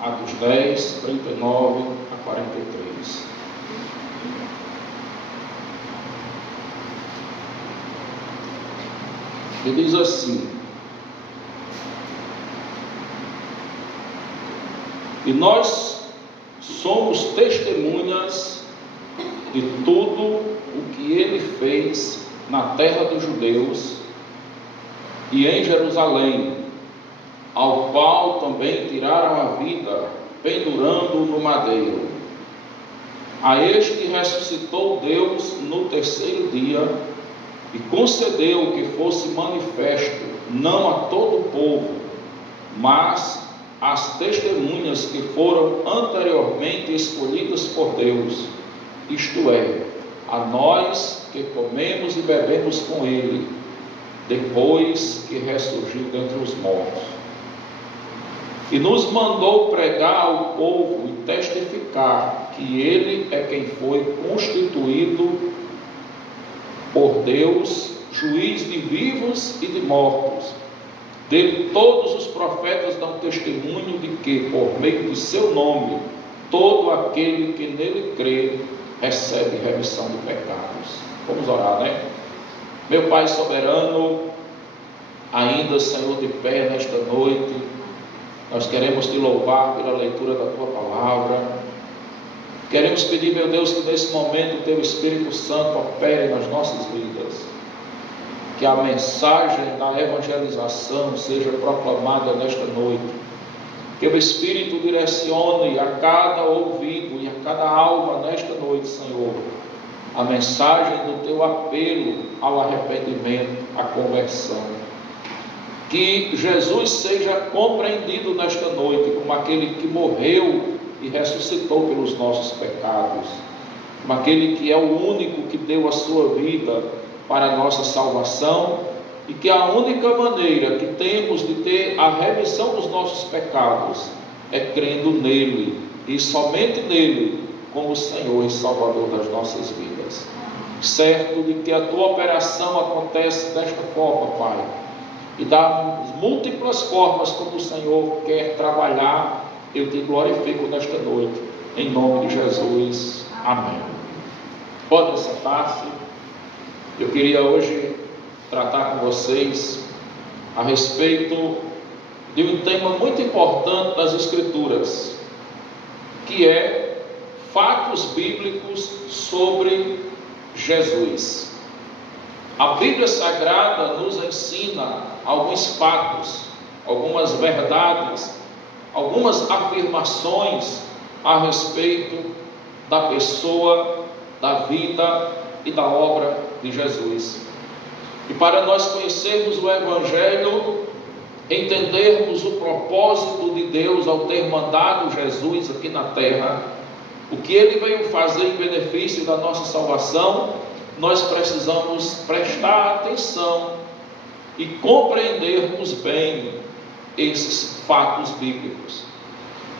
Atos 10, 39 a 43. E diz assim: e nós somos testemunhas de tudo o que ele fez na terra dos judeus e em Jerusalém, ao qual também tiraram a vida, pendurando no madeiro. A este ressuscitou Deus no terceiro dia e concedeu que fosse manifesto, não a todo o povo, mas às testemunhas que foram anteriormente escolhidas por Deus, isto é, a nós que comemos e bebemos com ele, depois que ressurgiu dentre os mortos. E nos mandou pregar ao povo e testificar que ele é quem foi constituído por Deus, juiz de vivos e de mortos. Dele todos os profetas dão testemunho de que, por meio de seu nome, todo aquele que nele crê recebe remissão de pecados. Vamos orar, né? Meu Pai soberano, ainda, Senhor, de pé nesta noite, nós queremos te louvar pela leitura da tua palavra. Queremos pedir, meu Deus, que nesse momento o teu Espírito Santo opere nas nossas vidas, que a mensagem da evangelização seja proclamada nesta noite, que o Espírito direcione a cada ouvido e a cada alma nesta noite, Senhor, a mensagem do teu apelo ao arrependimento, à conversão. Que Jesus seja compreendido nesta noite como aquele que morreu e ressuscitou pelos nossos pecados, como aquele que é o único que deu a sua vida para a nossa salvação, e que a única maneira que temos de ter a remissão dos nossos pecados é crendo nele, e somente nele, como Senhor e Salvador das nossas vidas. Certo de que a tua operação acontece desta forma, Pai, e das múltiplas formas como o Senhor quer trabalhar, eu te glorifico nesta noite, em nome de Jesus, amém. Pode sentar-se. Eu queria hoje tratar com vocês a respeito de um tema muito importante das Escrituras, que é fatos bíblicos sobre Jesus. A Bíblia Sagrada nos ensina alguns fatos, algumas verdades, algumas afirmações a respeito da pessoa, da vida e da obra de Jesus. E para nós conhecermos o Evangelho, entendermos o propósito de Deus ao ter mandado Jesus aqui na terra, o que ele veio fazer em benefício da nossa salvação, nós precisamos prestar atenção e compreendermos bem esses fatos bíblicos.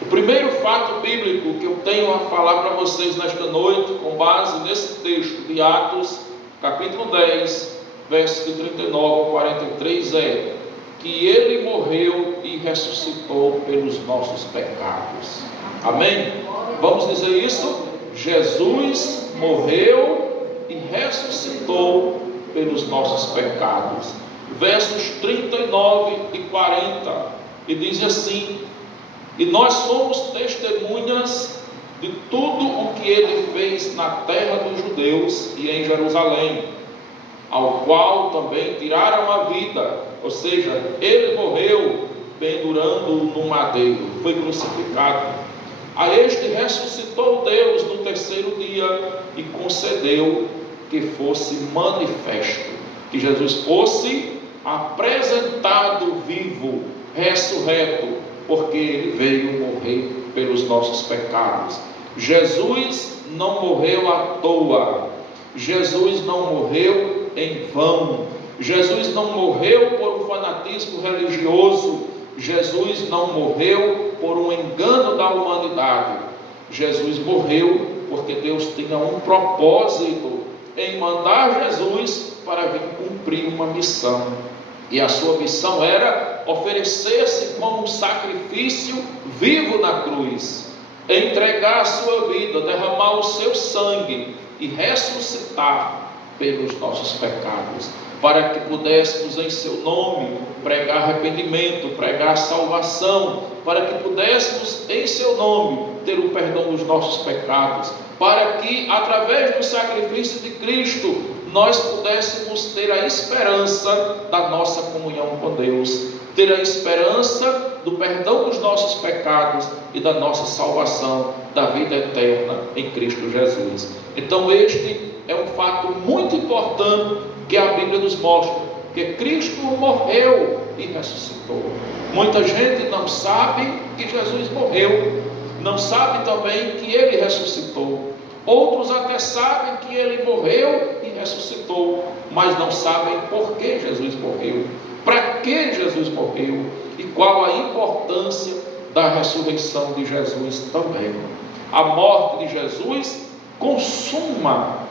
O primeiro fato bíblico que eu tenho a falar para vocês nesta noite, com base nesse texto de Atos, capítulo 10, versos de 39 a 43, é que ele morreu e ressuscitou pelos nossos pecados. Amém? Vamos dizer isso? Jesus morreu e ressuscitou pelos nossos pecados. Versos 39 e 40, e diz assim: e nós somos testemunhas de tudo o que ele fez na terra dos judeus e em Jerusalém, ao qual também tiraram a vida, ou seja, ele morreu pendurando no madeiro, foi crucificado. A este ressuscitou Deus no terceiro dia e concedeu que fosse manifesto, que Jesus fosse apresentado vivo, ressurreto, porque ele veio morrer pelos nossos pecados. Jesus não morreu à toa, Jesus não morreu em vão, Jesus não morreu por um fanatismo religioso, Jesus não morreu por um engano da humanidade. Jesus morreu porque Deus tinha um propósito em mandar Jesus para vir cumprir uma missão, e a sua missão era oferecer-se como um sacrifício vivo na cruz, entregar a sua vida, derramar o seu sangue e ressuscitar pelos nossos pecados, para que pudéssemos em seu nome pregar arrependimento, pregar salvação, para que pudéssemos em seu nome ter o perdão dos nossos pecados, para que através do sacrifício de Cristo nós pudéssemos ter a esperança da nossa comunhão com Deus, ter a esperança do perdão dos nossos pecados e da nossa salvação, da vida eterna em Cristo Jesus. Então este é um fato muito importante que a Bíblia nos mostra, que Cristo morreu e ressuscitou. Muita gente não sabe que Jesus morreu, não sabe também que Ele ressuscitou. Outros até sabem que Ele morreu e ressuscitou, mas não sabem por que Jesus morreu, para que Jesus morreu e qual a importância da ressurreição de Jesus também. A morte de Jesus consuma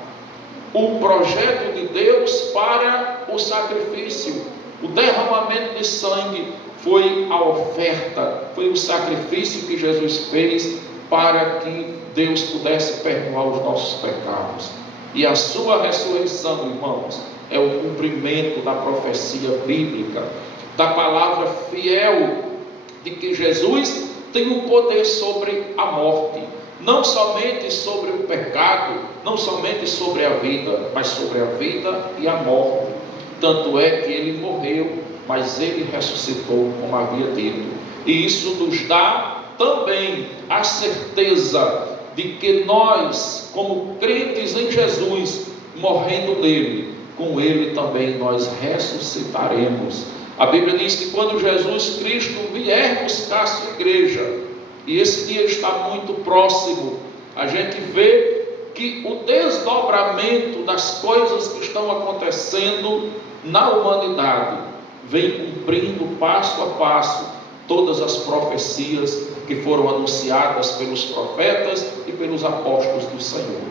o projeto de Deus para o sacrifício. O derramamento de sangue foi a oferta, foi o sacrifício que Jesus fez para que Deus pudesse perdoar os nossos pecados. E a sua ressurreição, irmãos, é o cumprimento da profecia bíblica, da palavra fiel de que Jesus tem o poder sobre a morte, não somente sobre o pecado, não somente sobre a vida, mas sobre a vida e a morte. Tanto é que Ele morreu, mas Ele ressuscitou, como havia dito. E isso nos dá também a certeza de que nós, como crentes em Jesus, morrendo nele, com Ele também nós ressuscitaremos. A Bíblia diz que quando Jesus Cristo vier buscar a sua igreja, e esse dia está muito próximo, a gente vê que o desdobramento das coisas que estão acontecendo na humanidade vem cumprindo passo a passo todas as profecias que foram anunciadas pelos profetas e pelos apóstolos do Senhor.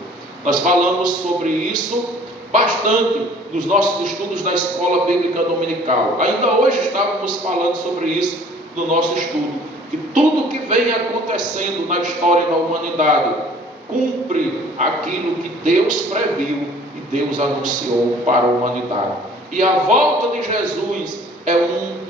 Nós falamos sobre isso bastante nos nossos estudos da Escola Bíblica Dominical. Ainda hoje estávamos falando sobre isso no nosso estudo, que tudo que vem acontecendo na história da humanidade cumpre aquilo que Deus previu e Deus anunciou para a humanidade. E a volta de Jesus é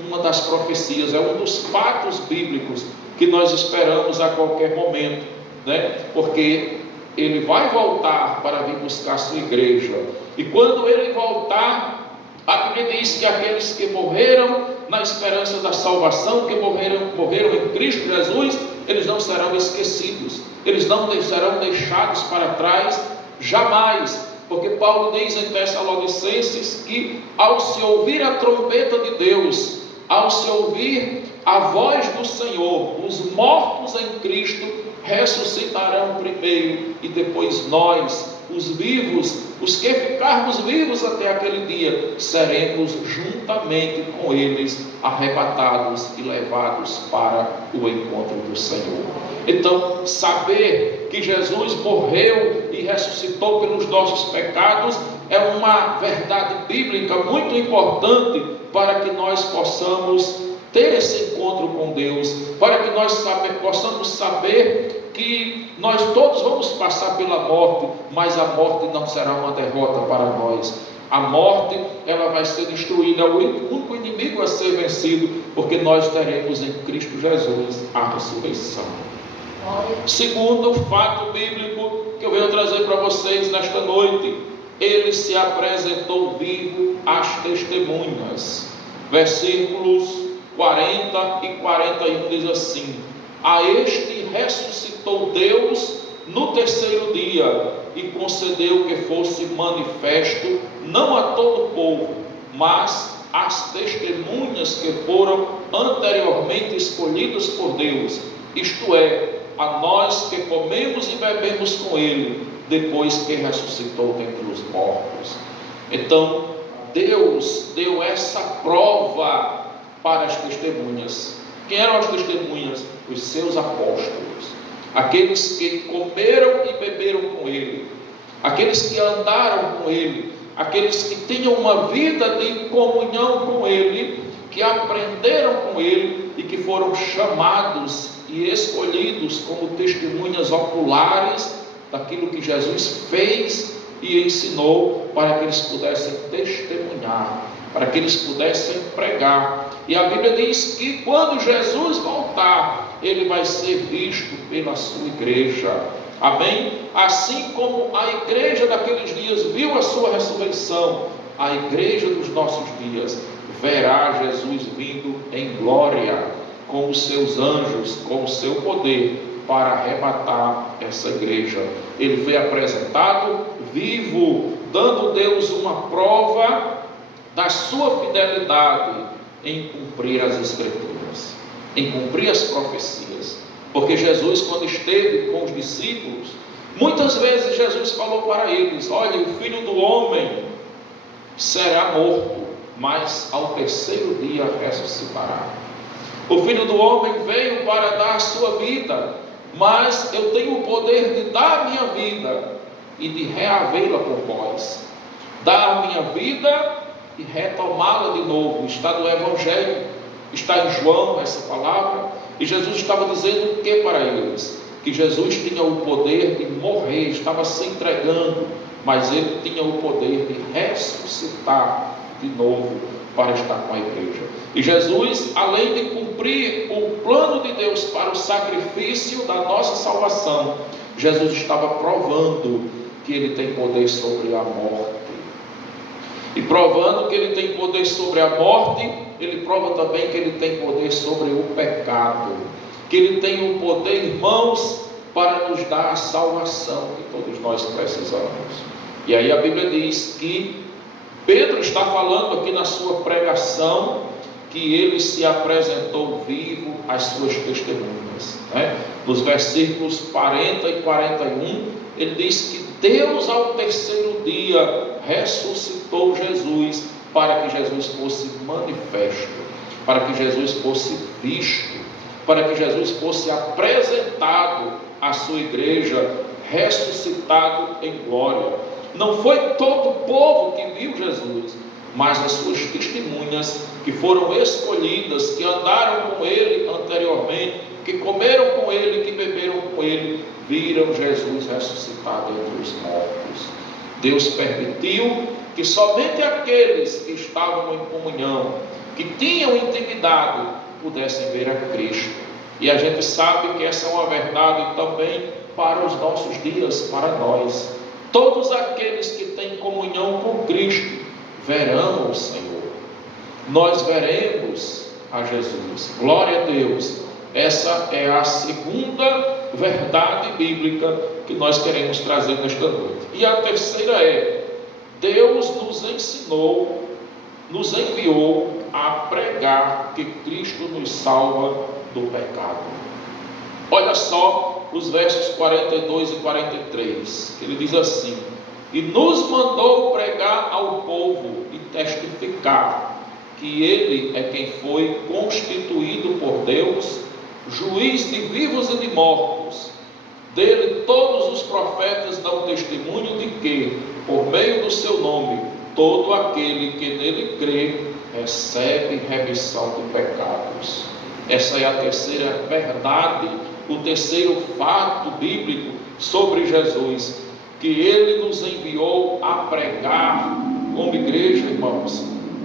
uma das profecias, é um dos fatos bíblicos que nós esperamos a qualquer momento, né? Porque Ele vai voltar para vir buscar a sua igreja. E quando Ele voltar, a Bíblia diz que aqueles que morreram na esperança da salvação, que morreram em Cristo Jesus, eles não serão esquecidos, eles não serão deixados para trás jamais, porque Paulo diz em Tessalonicenses que ao se ouvir a trombeta de Deus, ao se ouvir a voz do Senhor, os mortos em Cristo ressuscitarão primeiro, e depois nós, os vivos, os que ficarmos vivos até aquele dia, seremos juntamente com eles arrebatados e levados para o encontro do Senhor. Então, saber que Jesus morreu e ressuscitou pelos nossos pecados é uma verdade bíblica muito importante para que nós possamos ter esse encontro com Deus, para que nós possamos saber que nós todos vamos passar pela morte, mas a morte não será uma derrota para nós. A morte, ela vai ser destruída, é o único inimigo a ser vencido, porque nós teremos em Cristo Jesus a ressurreição. Segundo fato bíblico que eu venho trazer para vocês nesta noite, Ele se apresentou vivo às testemunhas. Versículos 40 e 41 diz assim: a este ressuscitou Deus no terceiro dia e concedeu que fosse manifesto não a todo o povo, mas às testemunhas que foram anteriormente escolhidas por Deus, isto é, a nós que comemos e bebemos com Ele depois que ressuscitou dentre os mortos. Então Deus deu essa prova para as testemunhas. Quem eram as testemunhas? Os seus apóstolos, aqueles que comeram e beberam com Ele, aqueles que andaram com Ele, aqueles que tinham uma vida de comunhão com Ele, que aprenderam com ele e que foram chamados e escolhidos como testemunhas oculares daquilo que Jesus fez e ensinou, para que eles pudessem testemunhar, para que eles pudessem pregar. E a Bíblia diz que quando Jesus voltar, ele vai ser visto pela sua igreja. Amém? Assim como a igreja daqueles dias viu a sua ressurreição, a igreja dos nossos dias verá Jesus vindo em glória, com os seus anjos, com o seu poder, para arrebatar essa igreja. Ele foi apresentado vivo, dando Deus uma prova da sua fidelidade em cumprir as Escrituras, em cumprir as profecias. Porque Jesus, quando esteve com os discípulos, muitas vezes Jesus falou para eles: olha, o Filho do Homem será morto, mas ao terceiro dia ressuscitará. O Filho do Homem veio para dar a sua vida, mas eu tenho o poder de dar a minha vida e de reavê-la por vós. Dar a minha vida e retomá-la de novo. Está no Evangelho, está em João essa palavra. E Jesus estava dizendo o que para eles? Que Jesus tinha o poder de morrer, estava se entregando, mas ele tinha o poder de ressuscitar de novo para estar com a igreja. E Jesus, além de cumprir o plano de Deus para o sacrifício da nossa salvação, Jesus estava provando que ele tem poder sobre a morte. E provando que ele tem poder sobre a morte, ele prova também que ele tem poder sobre o pecado, que ele tem o poder, irmãos, para nos dar a salvação que todos nós precisamos. E aí a Bíblia diz que Pedro está falando aqui na sua pregação que ele se apresentou vivo às suas testemunhas, né? Nos versículos 40 e 41, ele diz que Deus ao terceiro dia ressuscitou Jesus, para que Jesus fosse manifesto, para que Jesus fosse visto, para que Jesus fosse apresentado à sua igreja, ressuscitado em glória. Não foi todo o povo que viu Jesus, mas as suas testemunhas que foram escolhidas, que andaram com ele anteriormente, que comeram com ele, que beberam com ele, viram Jesus ressuscitado entre os mortos. Deus permitiu que somente aqueles que estavam em comunhão, que tinham intimidade, pudessem ver a Cristo. E a gente sabe que essa é uma verdade também para os nossos dias, para nós. Todos aqueles que têm comunhão com Cristo verão o Senhor. Nós veremos a Jesus. Glória a Deus. Essa é a segunda verdade bíblica que nós queremos trazer nesta noite. E a terceira é: Deus nos ensinou, nos enviou a pregar que Cristo nos salva do pecado. Olha só os versos 42 e 43, que ele diz assim: e nos mandou pregar ao povo e testificar que ele é quem foi constituído por Deus, juiz de vivos e de mortos. Dele todos os profetas dão testemunho de que, por meio do seu nome, todo aquele que nele crê recebe remissão de pecados. Essa é a terceira verdade, o terceiro fato bíblico sobre Jesus, que ele nos enviou a pregar como igreja, irmãos.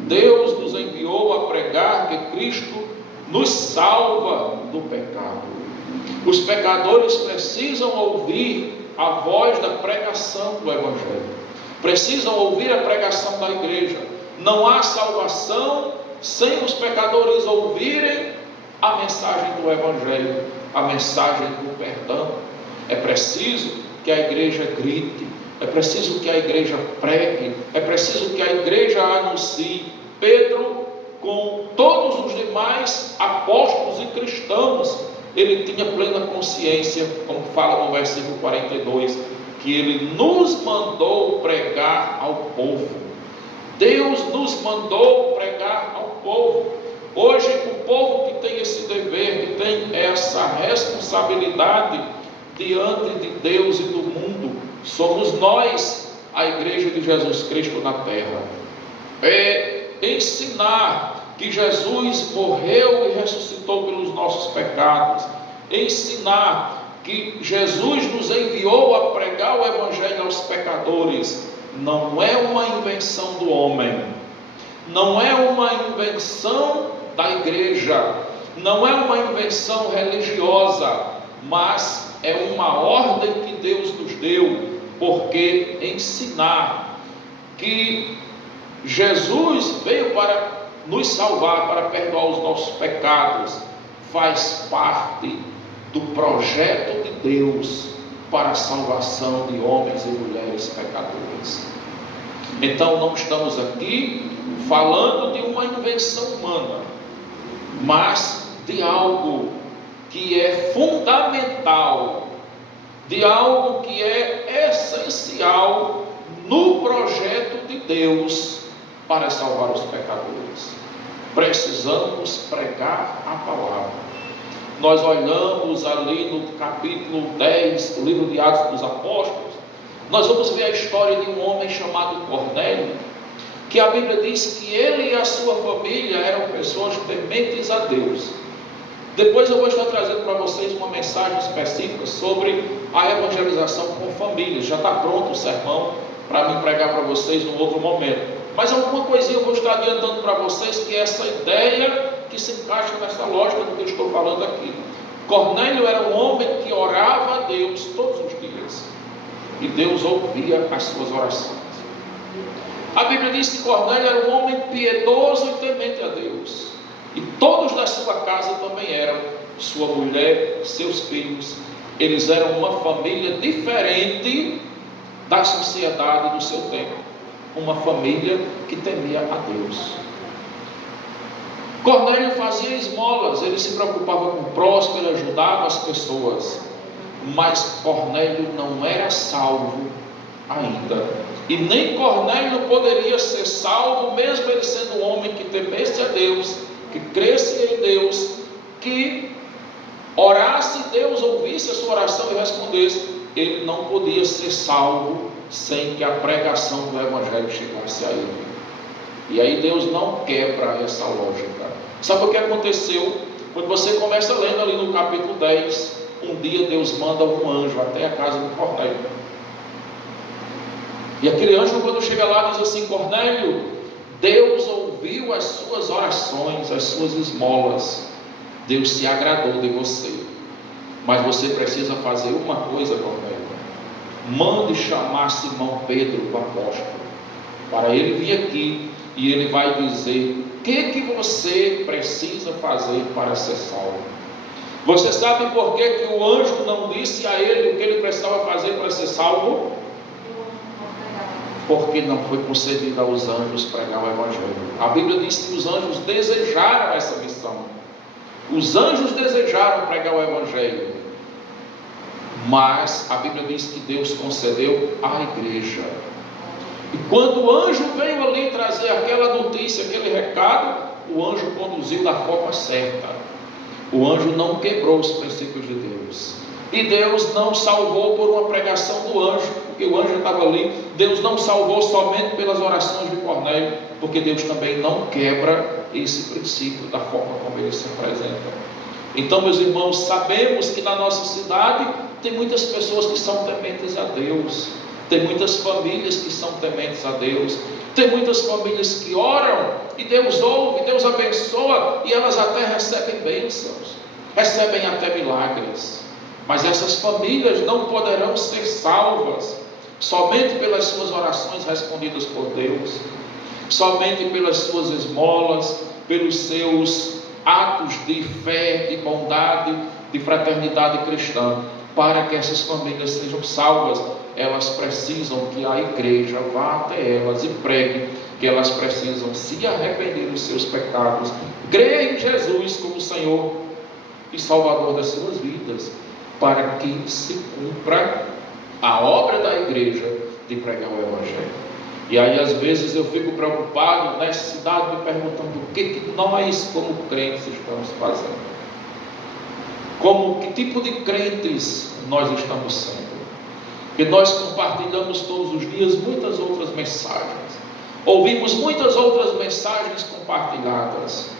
Deus nos enviou a pregar que Cristo nos salva do pecado. Os pecadores precisam ouvir a voz da pregação do Evangelho, precisam ouvir a pregação da igreja. Não há salvação sem os pecadores ouvirem a mensagem do Evangelho, a mensagem do perdão. É preciso que a igreja grite, é preciso que a igreja pregue, é preciso que a igreja anuncie. Pedro, com todos os demais apóstolos e cristãos, ele tinha plena consciência, como fala no versículo 42, que ele nos mandou pregar ao povo. Deus nos mandou pregar ao povo. Hoje, o povo que tem esse dever, que tem essa responsabilidade diante de Deus e do mundo, somos nós, a igreja de Jesus Cristo na terra. É ensinar que Jesus morreu e ressuscitou pelos nossos pecados, ensinar que Jesus nos enviou a pregar o Evangelho aos pecadores, não é uma invenção do homem, não é uma invenção da igreja, não é uma invenção religiosa, mas é uma ordem que Deus nos deu, porque ensinar que Jesus veio para nos salvar, para perdoar os nossos pecados, faz parte do projeto de Deus para a salvação de homens e mulheres pecadores. Então não estamos aqui falando de uma invenção humana, mas de algo que é fundamental, de algo que é essencial no projeto de Deus para salvar os pecadores. Precisamos pregar a palavra. Nós olhamos ali no capítulo 10 do livro de Atos dos Apóstolos, nós vamos ver a história de um homem chamado Cornélio, que a Bíblia diz que ele e a sua família eram pessoas tementes a Deus. Depois eu vou estar trazendo para vocês uma mensagem específica sobre a evangelização com famílias. Já está pronto o sermão para me pregar para vocês num outro momento. Mas alguma coisinha eu vou estar adiantando para vocês, que é essa ideia que se encaixa nessa lógica do que eu estou falando aqui. Cornélio era um homem que orava a Deus todos os dias, e Deus ouvia as suas orações. A Bíblia diz que Cornélio era um homem piedoso e temente a Deus, e todos da sua casa também eram, sua mulher, seus filhos. Eles eram uma família diferente da sociedade do seu tempo, uma família que temia a Deus. Cornélio fazia esmolas, ele se preocupava com o próspero, ajudava as pessoas, mas Cornélio não era salvo ainda, e nem Cornélio poderia ser salvo, mesmo ele sendo um homem que temesse a Deus, que cresce em Deus, que orasse, Deus ouvisse a sua oração e respondesse. Ele não podia ser salvo sem que a pregação do Evangelho chegasse a ele. E aí Deus não quebra essa lógica. Sabe o que aconteceu? Quando você começa lendo ali no capítulo 10, um dia Deus manda um anjo até a casa de Cornélio. E aquele anjo, quando chega lá, diz assim: Cornélio, Deus ouviu as suas orações, as suas esmolas. Deus se agradou de você. Mas você precisa fazer uma coisa, Cornélio. Mande chamar Simão Pedro, o apóstolo, para ele vir aqui, e ele vai dizer o que você precisa fazer para ser salvo. Você sabe por que o anjo não disse a ele o que ele precisava fazer para ser salvo? Porque não foi concedido aos anjos pregar o Evangelho. A Bíblia diz que os anjos desejaram essa missão. Os anjos desejaram pregar o Evangelho, mas a Bíblia diz que Deus concedeu à igreja. E quando o anjo veio ali trazer aquela notícia, aquele recado, o anjo conduziu da forma certa. O anjo não quebrou os princípios de Deus. E Deus não salvou por uma pregação do anjo, porque o anjo estava ali. Deus não salvou somente pelas orações de Cornélio, porque Deus também não quebra esse princípio da forma como ele se apresenta. Então, meus irmãos, sabemos que na nossa cidade tem muitas pessoas que são tementes a Deus, tem muitas famílias que são tementes a Deus, tem muitas famílias que oram e Deus ouve, Deus abençoa, e elas até recebem bênçãos, recebem até milagres. Mas essas famílias não poderão ser salvas somente pelas suas orações respondidas por Deus, somente pelas suas esmolas, pelos seus atos de fé, de bondade, de fraternidade cristã. Para que essas famílias sejam salvas, elas precisam que a igreja vá até elas e pregue que elas precisam se arrepender dos seus pecados, crer em Jesus como Senhor e Salvador das suas vidas, para que se cumpra a obra da igreja de pregar o Evangelho. E aí às vezes eu fico preocupado nessa cidade, me perguntando o que nós como crentes estamos fazendo, que tipo de crentes nós estamos sendo. Que nós compartilhamos todos os dias muitas outras mensagens, Ouvimos muitas outras mensagens compartilhadas,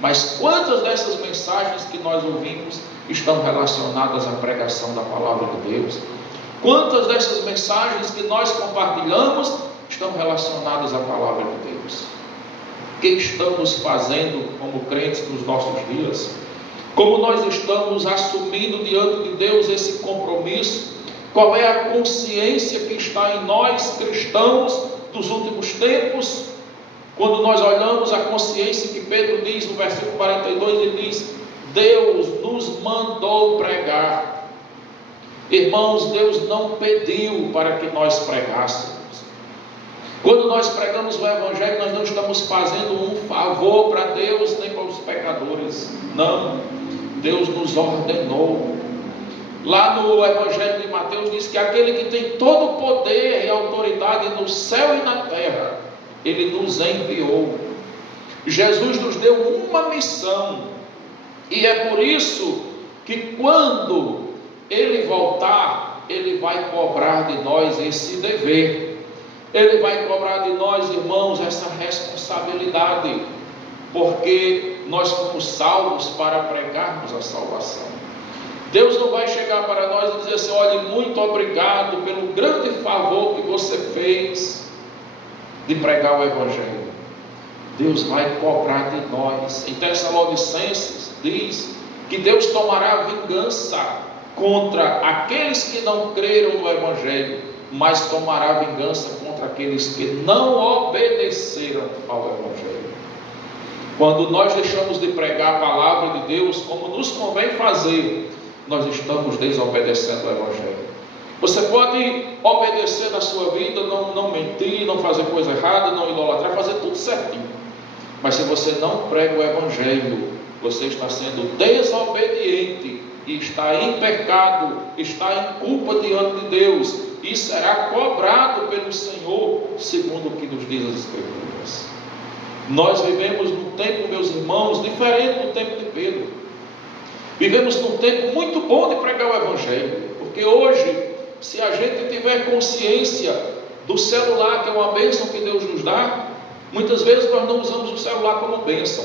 mas quantas dessas mensagens que nós ouvimos estão relacionadas à pregação da palavra de Deus? Quantas dessas mensagens que nós compartilhamos estão relacionadas à palavra de Deus? O que estamos fazendo como crentes nos nossos dias? Como nós estamos assumindo diante de Deus esse compromisso? Qual é a consciência que está em nós, cristãos, dos últimos tempos? Quando nós olhamos a consciência que Pedro diz no versículo 42, ele diz: Deus nos mandou pregar. Irmãos, Deus não pediu para que nós pregássemos. Quando nós pregamos o Evangelho, nós não estamos fazendo um favor para Deus nem para os pecadores. Não, Deus nos ordenou. Lá no Evangelho de Mateus diz que aquele que tem todo o poder e autoridade no céu e na terra, Ele nos enviou. Jesus nos deu uma missão, e é por isso que quando Ele voltar, Ele vai cobrar de nós esse dever. Ele vai cobrar de nós, irmãos, essa responsabilidade, porque nós fomos salvos para pregarmos a salvação. Deus não vai chegar para nós e dizer assim: olha, muito obrigado pelo grande favor que você fez de pregar o Evangelho. Deus vai cobrar de nós. Em Tessalonicenses diz que Deus tomará vingança contra aqueles que não creram no Evangelho, mas tomará vingança contra aqueles que não obedeceram ao Evangelho. Quando nós deixamos de pregar a palavra de Deus como nos convém fazer, nós estamos desobedecendo ao Evangelho. Você pode obedecer na sua vida, não mentir, não fazer coisa errada, não idolatrar, fazer tudo certinho. Mas se você não prega o Evangelho, você está sendo desobediente e está em pecado, está em culpa diante de Deus, e será cobrado pelo Senhor, segundo o que nos diz as Escrituras. Nós vivemos num tempo, meus irmãos, diferente do tempo de Pedro. Vivemos num tempo muito bom de pregar o Evangelho, porque hoje, se a gente tiver consciência do celular, que é uma bênção que Deus nos dá, muitas vezes nós não usamos o celular como bênção.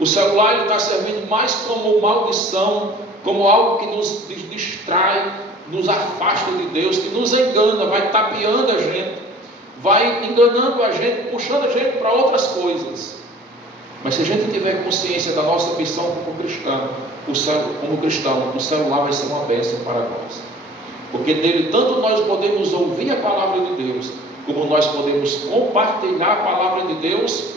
O celular está servindo mais como maldição, como algo que nos distrai, nos afasta de Deus, que nos engana, vai tapeando a gente, vai enganando a gente, puxando a gente para outras coisas. Mas se a gente tiver consciência da nossa missão como cristão, o celular vai ser uma bênção para nós. Porque dele tanto nós podemos ouvir a palavra de Deus, como nós podemos compartilhar a palavra de Deus.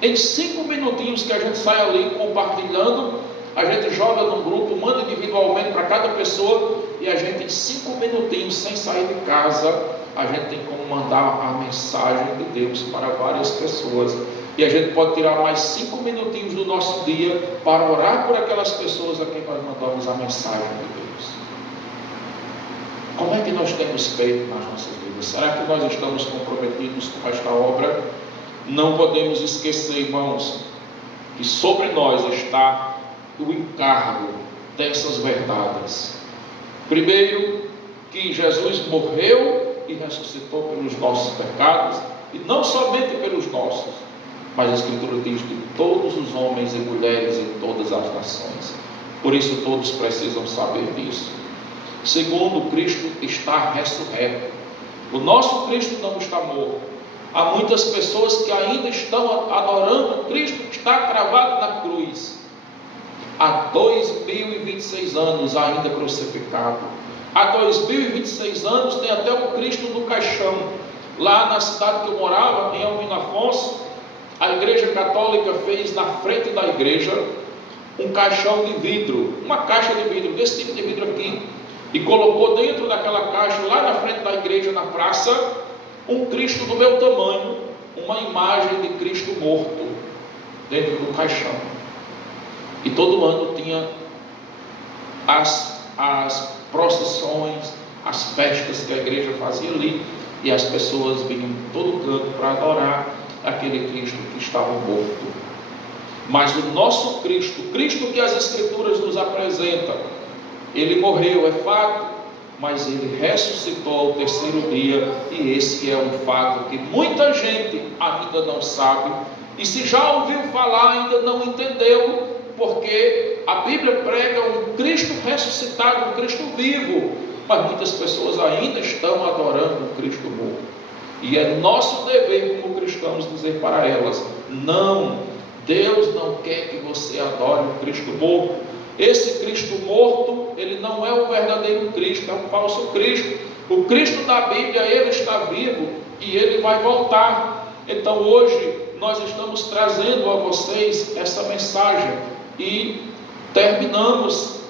Em 5 minutinhos que a gente sai ali compartilhando, a gente joga no grupo, manda individualmente para cada pessoa, e a gente em 5 minutinhos, sem sair de casa, a gente tem como mandar a mensagem de Deus para várias pessoas. E a gente pode tirar mais 5 minutinhos do nosso dia para orar por aquelas pessoas a quem nós mandamos a mensagem de Deus. Como é que nós temos feito nas nossas vidas? Será que nós estamos comprometidos com esta obra? Não podemos esquecer, irmãos, que sobre nós está o encargo dessas verdades. Primeiro, que Jesus morreu e ressuscitou pelos nossos pecados, e não somente pelos nossos, mas a Escritura diz de todos os homens e mulheres em todas as nações. Por isso todos precisam saber disso. Segundo, Cristo está ressurreto. O nosso Cristo não está morto. Há muitas pessoas que ainda estão adorando Cristo que está cravado na cruz. Há 2026 anos ainda crucificado. Há 2026 anos tem até o Cristo no caixão. Lá na cidade que eu morava, em Albino Afonso, a Igreja Católica fez na frente da igreja um caixão de vidro, uma caixa de vidro, desse tipo de vidro aqui, e colocou dentro daquela caixa, lá na frente da igreja, na praça, um Cristo do meu tamanho, uma imagem de Cristo morto, dentro do caixão. E todo ano tinha as procissões, as festas que a igreja fazia ali, e as pessoas vinham de todo canto para adorar aquele Cristo que estava morto. Mas o nosso Cristo, Cristo que as Escrituras nos apresentam, Ele morreu, é fato, mas ele ressuscitou ao terceiro dia, e esse é um fato que muita gente ainda não sabe, e se já ouviu falar ainda não entendeu, porque a Bíblia prega um Cristo ressuscitado, um Cristo vivo, mas muitas pessoas ainda estão adorando o Cristo morto, e é nosso dever como cristãos dizer para elas: não, Deus não quer que você adore o Cristo morto. Esse Cristo morto, ele não é o verdadeiro Cristo, é um falso Cristo. O Cristo da Bíblia, ele está vivo e ele vai voltar. Então hoje nós estamos trazendo a vocês essa mensagem e terminamos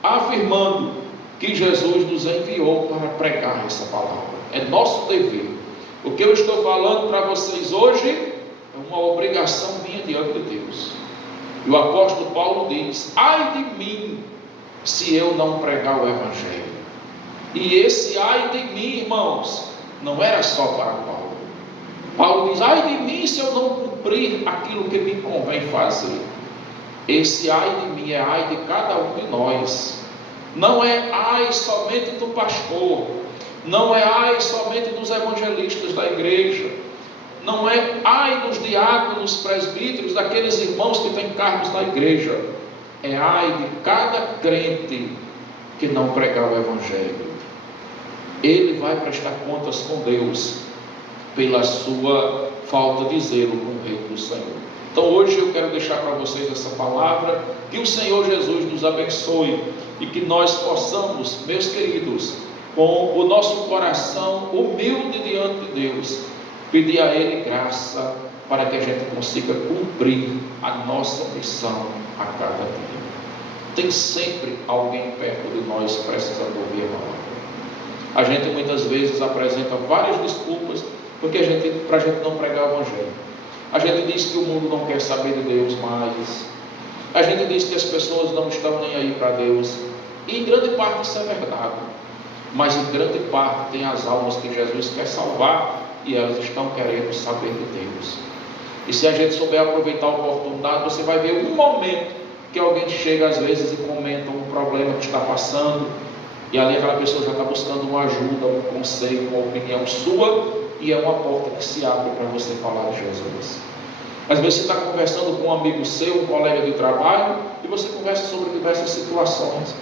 afirmando que Jesus nos enviou para pregar essa palavra. É nosso dever. O que eu estou falando para vocês hoje é uma obrigação minha diante de Deus. E o apóstolo Paulo diz: ai de mim se eu não pregar o Evangelho. E esse ai de mim, irmãos, não era só para Paulo. Paulo diz: ai de mim se eu não cumprir aquilo que me convém fazer. Esse ai de mim é ai de cada um de nós. Não é ai somente do pastor, não é ai somente dos evangelistas da igreja, não é ai dos diáconos, presbíteros, daqueles irmãos que têm cargos na igreja. É ai de cada crente que não pregar o Evangelho. Ele vai prestar contas com Deus pela sua falta de zelo com o reino do Senhor. Então hoje eu quero deixar para vocês essa palavra, que o Senhor Jesus nos abençoe e que nós possamos, meus queridos, com o nosso coração humilde diante de Deus, pedir a Ele graça para que a gente consiga cumprir a nossa missão a cada dia. Tem sempre alguém perto de nós precisando ouvir a palavra. A gente muitas vezes apresenta várias desculpas para a gente não pregar o Evangelho. A gente diz que o mundo não quer saber de Deus mais. A gente diz que as pessoas não estão nem aí para Deus. E em grande parte isso é verdade. Mas em grande parte tem as almas que Jesus quer salvar, e elas estão querendo saber de Deus. E se a gente souber aproveitar a oportunidade, você vai ver um momento que alguém chega às vezes e comenta um problema que está passando, e ali aquela pessoa já está buscando uma ajuda, um conselho, uma opinião sua, e é uma porta que se abre para você falar de Jesus. Às vezes você está conversando com um amigo seu, um colega de trabalho, e você conversa sobre diversas situações,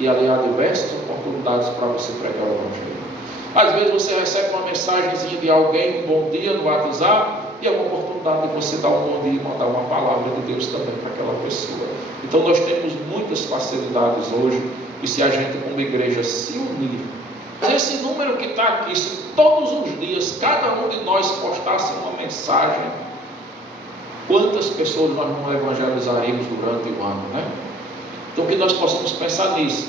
e ali há diversas oportunidades para você pregar o Evangelho. Às vezes você recebe uma mensagenzinha de alguém, um bom dia no WhatsApp, e é uma oportunidade de você dar um bom dia e mandar uma palavra de Deus também para aquela pessoa. Então nós temos muitas facilidades hoje, e se a gente como igreja se unir, esse número que está aqui, se todos os dias cada um de nós postasse uma mensagem, quantas pessoas nós não evangelizaríamos durante o ano, né? Então que nós possamos pensar nisso.